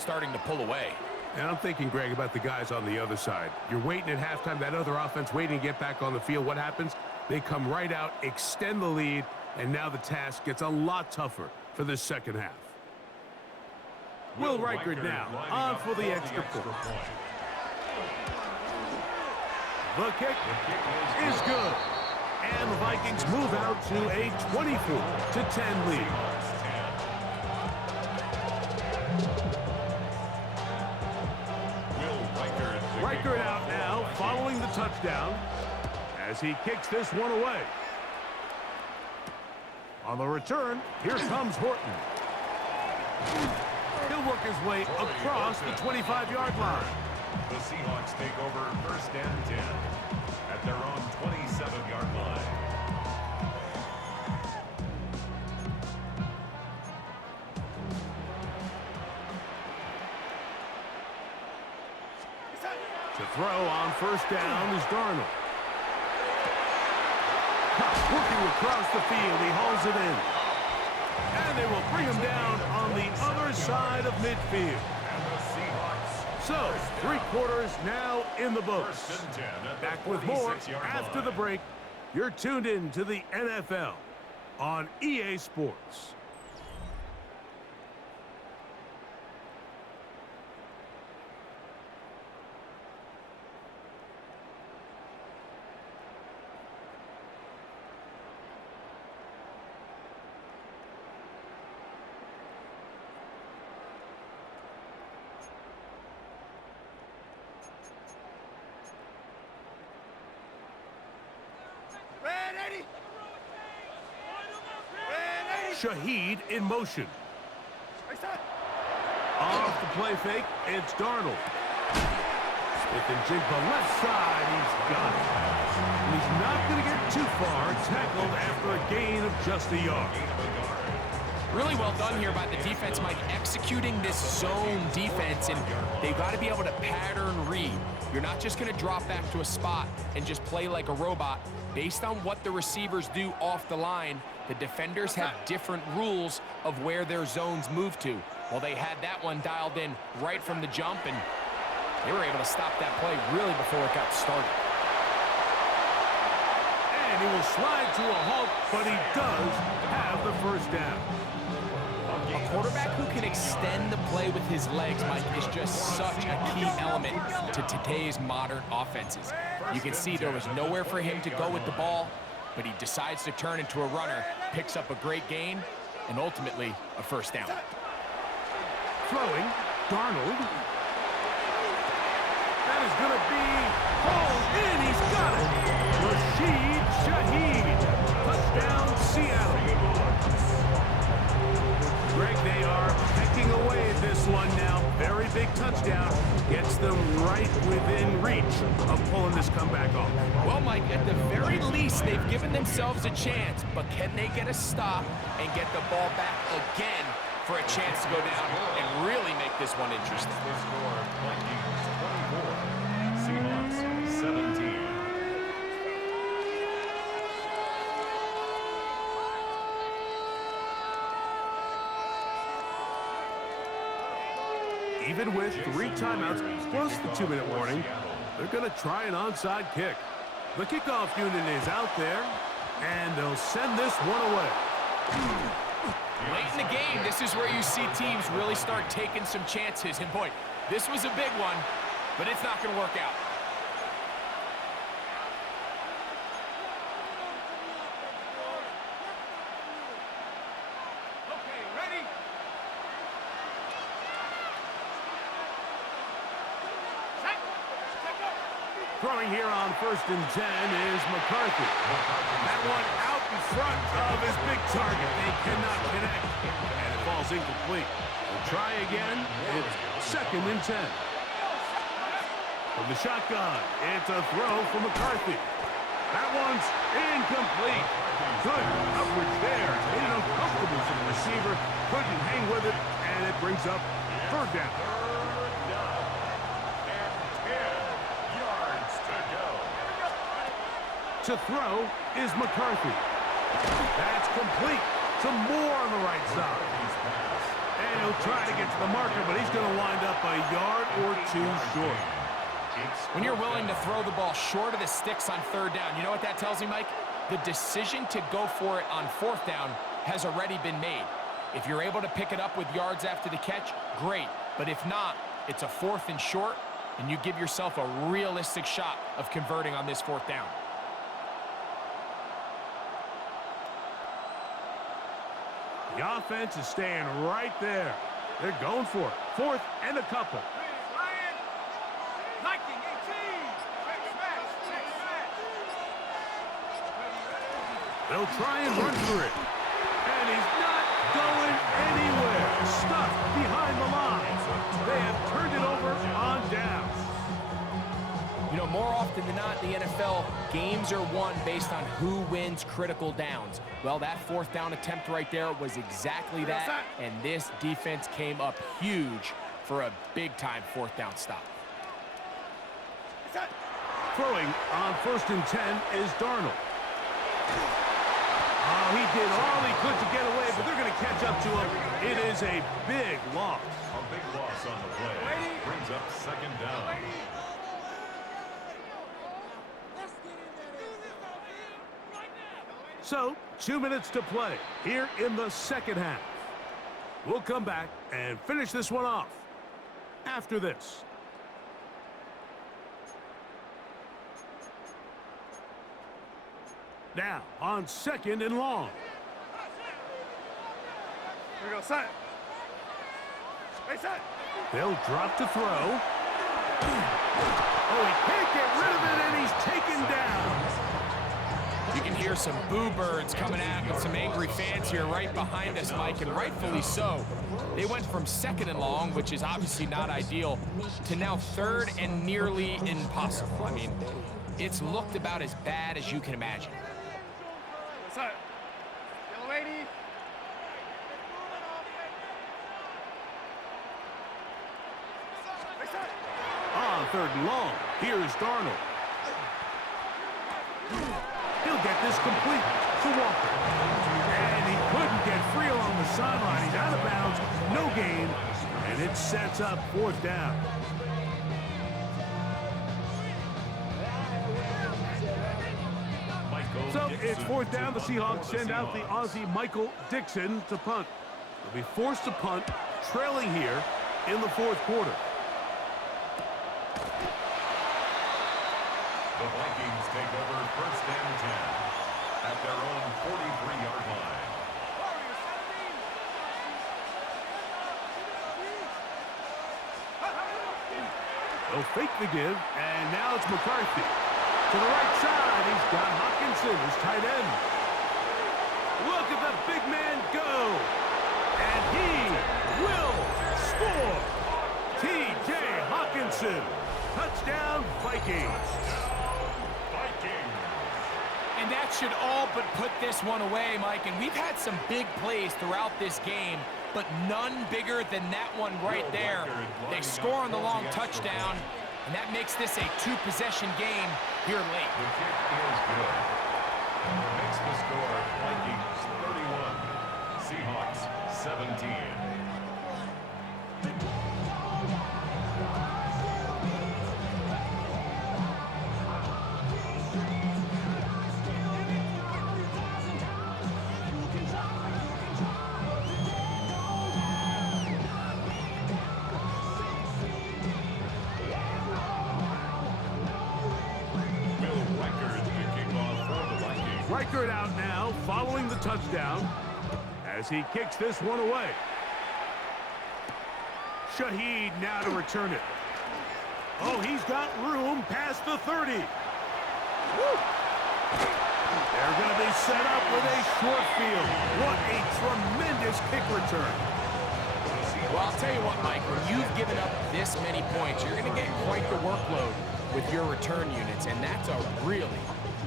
starting to pull away. And I'm thinking, Greg, about the guys on the other side. You're waiting at halftime, that other offense waiting to get back on the field. What happens? They come right out, extend the lead, and now the task gets a lot tougher for this second half. Will Riker now on for the extra point. The kick is good. And the Vikings move out to a 24-10 lead. Riker out now, following the touchdown, as he kicks this one away. On the return, here comes Horton. He'll work his way across the 25-yard line. The Seahawks take over 1st and 10 at their own 27-yard line. To throw on 1st down is Darnold. Working across the field, he hauls it in. And they will bring him down on the other side of midfield. So, 3 quarters now in the books. Back with more after the break. You're tuned in to the NFL on EA Sports. Shaheed in motion. Off the play fake, it's Darnold. Smith and Jigba left side, he's got it. And he's not going to get too far, tackled after a gain of just a yard. Really well done here by the defense, Mike, executing this zone defense, and they've got to be able to pattern read. You're not just going to drop back to a spot and just play like a robot. Based on what the receivers do off the line, the defenders have different rules of where their zones move to. Well, they had that one dialed in right from the jump, and they were able to stop that play really before it got started. And he will slide to a halt, but he does have the 1st down. A quarterback who can extend the play with his legs, Mike, is just such a key element to today's modern offenses. You can see there was nowhere for him to go with the ball, but he decides to turn into a runner, picks up a great gain, and ultimately a 1st down. Throwing, Darnold. That is going to be hauled in. He's got it. Rashid Shaheed. Touchdown, Seattle. Greg, they are pecking away at this one now. Very big touchdown. Gets them right within reach of pulling this comeback off. Well, Mike, at the very least, they've given themselves a chance, but can they get a stop and get the ball back again for a chance to go down and really make this one interesting? The score, Vikings 24, Seahawks 17. Even with 3 timeouts plus the 2-minute warning, they're going to try an onside kick. The kickoff unit is out there, and they'll send this one away. Late in the game, this is where you see teams really start taking some chances. And boy, this was a big one, but it's not going to work out. Throwing here on 1st and 10 is McCarthy. That one out in front of his big target. They cannot connect, and it falls incomplete. They'll try again. It's 2nd and 10. From the shotgun, it's a throw for McCarthy. That one's incomplete. Good coverage there. Made it uncomfortable for the receiver. Couldn't hang with it, and it brings up 3rd down. To throw is McCarthy. That's complete. Some more on the right side. And He'll try to get to the marker, but he's going to wind up a yard or two short. When you're willing to throw the ball short of the sticks on third down, you know what that tells me, Mike? The decision to go for it on fourth down has already been made. If you're able to pick it up with yards after the catch, great. But if not, it's a fourth and short, and you give yourself a realistic shot of converting on this fourth down. The offense is staying right there. They're going for it. Fourth and a couple. They'll try and run for it. And he's not going anywhere. Stuffed behind the line. They have turned it over on down. You know, more often than not in the NFL, games are won based on who wins critical downs. Well, that fourth down attempt right there was exactly that, and this defense came up huge for a big-time fourth down stop. Throwing on 1st and 10 is Darnold. Oh, he did all he could to get away, but they're going to catch up to him. It is a big loss. A big loss on the play. Brings up 2nd down. So, 2 minutes to play here in the second half. We'll come back and finish this one off after this. Now, on 2nd and long. Here we go, set. Hey, set. They'll drop to throw. Oh, he can't get rid of it, and he's taken down. You can hear some boo birds coming out with some angry fans here right behind us, Mike, and rightfully so. They went from 2nd and long, which is obviously not ideal, to now 3rd and nearly impossible. I mean, it's looked about as bad as you can imagine. What's up? Yellow 80. On 3rd and long, here's Darnold. He'll get this complete to Walker. And he couldn't get free along the sideline. He's out of bounds, no gain, and it sets up 4th down. So it's 4th down. The Seahawks send out the Aussie Michael Dixon to punt. They'll be forced to punt, trailing here in the 4th quarter. The Vikings take over 1st and 10 at their own 43-yard line. They'll fake the give, and now it's McCarthy. To the right side, he's got Hockenson, his tight end. Look at the big man go. And he will score. T.J. Hockenson. Touchdown, Vikings. And that should all but put this one away, Mike. And we've had some big plays throughout this game, but none bigger than that one right there. They score on the long touchdown, and that makes this a 2-possession game here late. The kick is good. Makes the score Vikings 31, Seahawks 17. Record out now following the touchdown as he kicks this one away. Shaheed now to return it. Oh, he's got room past the 30. Woo! They're going to be set up with a short field. What a tremendous kick return. Well, I'll tell you what, Mike, when you've given up this many points, you're going to get quite the workload with your return units, and that's a really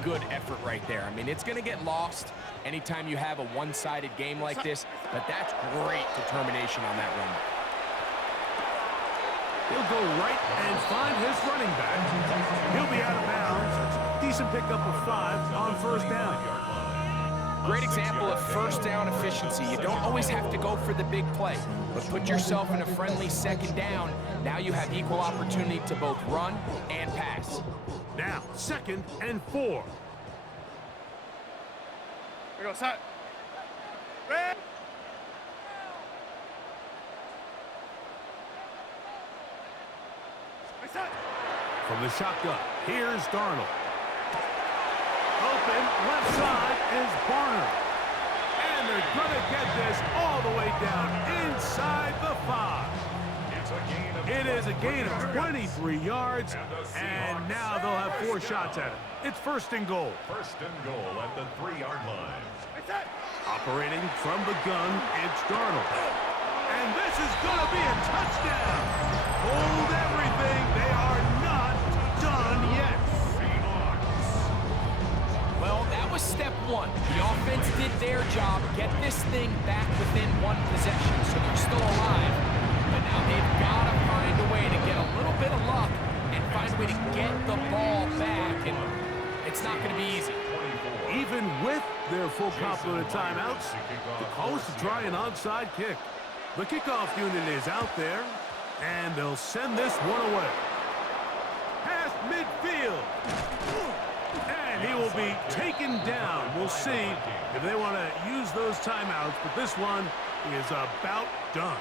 good effort right there. I mean, it's going to get lost anytime you have a one-sided game like this, but that's great determination on that run. He'll go right and find his running back. He'll be out of bounds. Decent pickup of 5 on 1st down. Great example of first down efficiency. You don't always have to go for the big play, but put yourself in a friendly second down. Now you have equal opportunity to both run and pass. Now, 2nd and 4. We go, set. Red. Set. From the shotgun, here's Darnold. Open, left side is Barner. And they're going to get this all the way down inside the 5. It is a gain of 23 yards, and now they'll have 4 shots at it. It's 1st and goal. 1st and goal at the 3-yard line. Operating from the gun, it's Darnold. And this is going to be a touchdown. Hold everything. They are not done yet. Well, that was step 1. The offense did their job, get this thing back within 1 possession, so they're still alive. But now they've got to find a way to get a little bit of luck and find a way to get the ball back, and it's not going to be easy. Even with their full complement of timeouts, the call is to try an onside kick. The kickoff unit is out there, and they'll send this one away. Past midfield. And he will be taken down. We'll see if they want to use those timeouts, but this one is about done.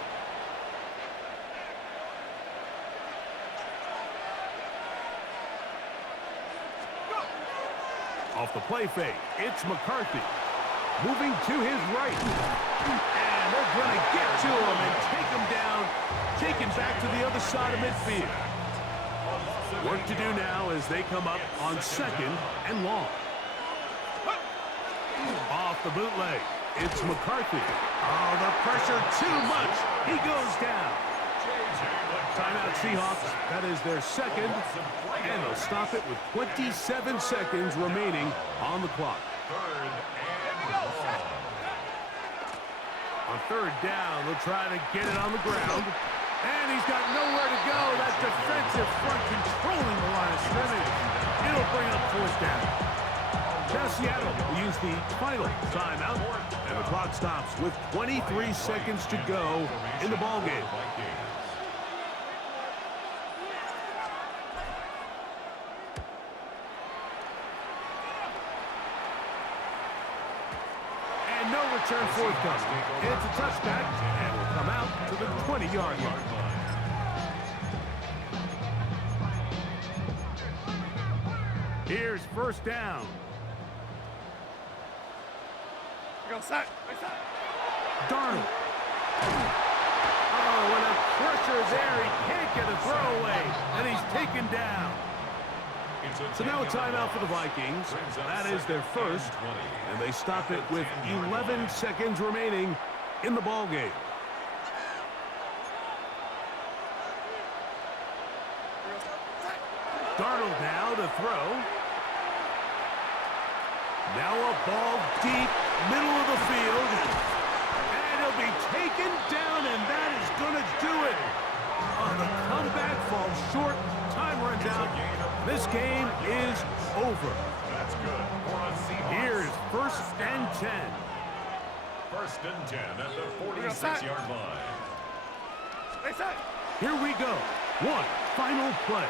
Off the play fake, it's McCarthy. Moving to his right. And they're going to get to him and take him down. Taken back to the other side of midfield. Work to do now as they come up on 2nd and long. Off the bootleg, it's McCarthy. Oh, the pressure too much. He goes down. Timeout Seahawks. That is their 2nd. And they'll stop it with 27 seconds remaining on the clock. On 3rd down, they'll try to get it on the ground. And he's got nowhere to go. That defensive front controlling the line of scrimmage. It'll bring up 4th down. Now Seattle will use the final timeout. And the clock stops with 23 seconds to go in the ballgame. And no return forthcoming. It's a touchback, and will come out to the 20-yard line. Here's 1st down. We go, set. Darnold. Oh, and a pressure there. He can't get a throwaway, and he's taken down. So now a timeout for the Vikings. That is their 1st, and they stop it with 11 seconds remaining in the ballgame. Darnold now to throw. Now a ball deep, middle of the field. And he'll be taken down, and that is going to do it. Oh, the comeback falls short. Time runs out. This game is over. That's good for a Seahawks. Here's 1st and 10. 1st and 10 at the 46-yard line. They set. Here we go. One final play.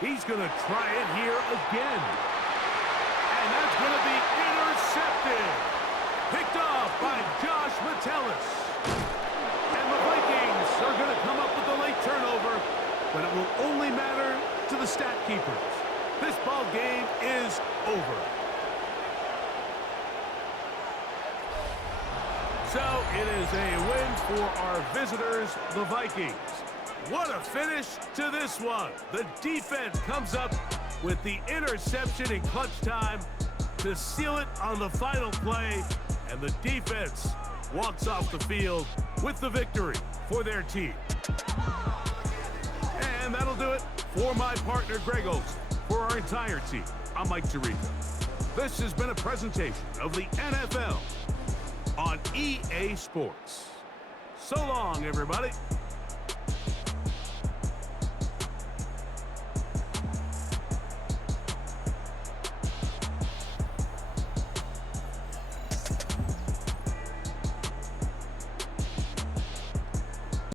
He's going to try it here again. And that's going to be intercepted. Picked off by Josh Metellus. And the Vikings are going to come up with the late turnover, but it will only matter to the stat keepers. This ball game is over. So it is a win for our visitors, the Vikings. What a finish to this one. The defense comes up with the interception in clutch time to seal it on the final play, and the defense walks off the field with the victory for their team. And that'll do it for my partner, Greg Olson. For our entire team, I'm Mike Tirico. This has been a presentation of the NFL on EA Sports. So long, everybody.